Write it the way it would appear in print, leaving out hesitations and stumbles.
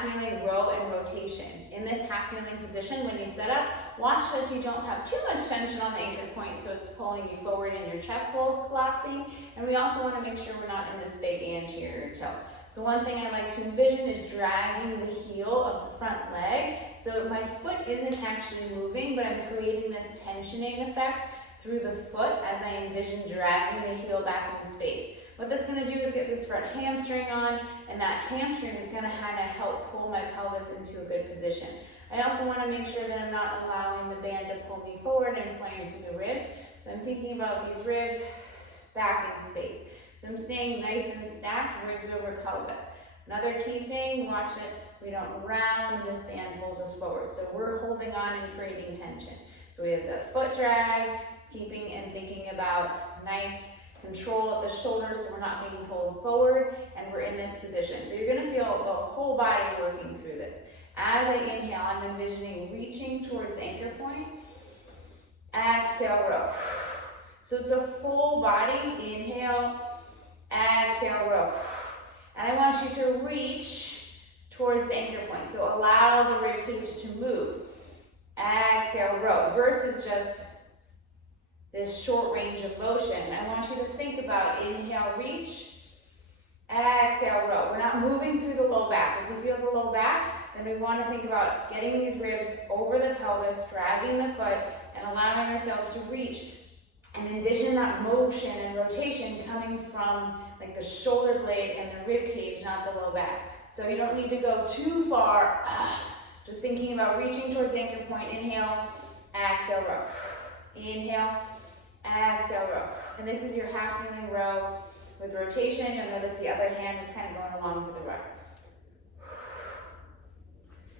half kneeling row and rotation. In this half kneeling position, when you set up, watch that you don't have too much tension on the anchor point so it's pulling you forward and your chest wall is collapsing. And we also want to make sure we're not in this big anterior toe. So one thing I like to envision is dragging the heel of the front leg. So my foot isn't actually moving, but I'm creating this tensioning effect through the foot as I envision dragging the heel back in space. What that's going to do is get this front hamstring on, and that hamstring is going to kind of help pull my pelvis into a good position. I also want to make sure that I'm not allowing the band to pull me forward and flying through the rib. So I'm thinking about these ribs back in space. So I'm staying nice and stacked, ribs over pelvis. Another key thing, watch that we don't round and this band pulls us forward. So we're holding on and creating tension. So we have the foot drag, keeping and thinking about nice control at the shoulders so we're not being pulled forward, and we're in this position. So you're going to feel the whole body working through this. As I inhale, I'm envisioning reaching towards the anchor point. Exhale, row. So it's a full body. Inhale, exhale, row. And I want you to reach towards the anchor point. So allow the rib cage to move. Exhale, row. Versus just this short range of motion. I want you to think about inhale, reach. Exhale, row. We're not moving through the low back. If we feel the low back, then we want to think about getting these ribs over the pelvis, dragging the foot, and allowing ourselves to reach. And envision that motion and rotation coming from like the shoulder blade and the rib cage, not the low back. So you don't need to go too far. Just thinking about reaching towards the anchor point. Inhale, exhale, row. Inhale, exhale, row. And this is your half kneeling row with rotation. You'll notice the other hand is kind of going along for the ride.